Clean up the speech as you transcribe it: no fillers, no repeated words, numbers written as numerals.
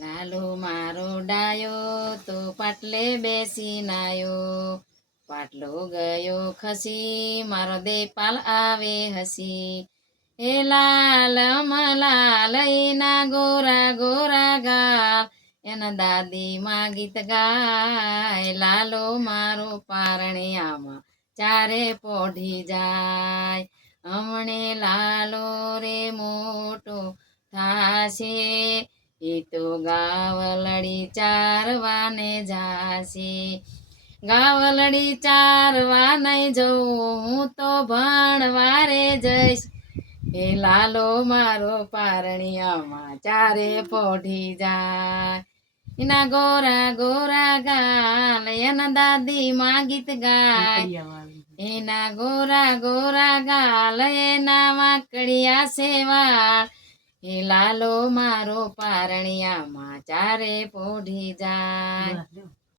લાલો મારો ડાયો તો પાટલે બેસી નાયો, પાટલો ગયો ખસી મારો દેપાલ આવે હસી. એ લાલ લાલ એના ગોરા ગોરા ગાલ, એના દાદી માં ગીત ગાય. લાલો મારો પારણિયામાં ચારે પોઢી જાય, હમણે લાલો રે મોટો થાશે, એ તો ગાવલડી ચારવાને જાશે. ગાવલડી ચારવા નહીં જઉં, હું તો ભણવારે જઈશ. એ લાલો મારો પારણિયામાં ચારે પોઢી જાય, એના ગોરા ગોરા ગાલ, એના દાદી માં ગીત ગાય. એના ગોરા ગોરા ગાલ, એના વાંકડિયા સેવાળ, એ લાલો મારો પારણિયામાં ચારે પોઢી જાય.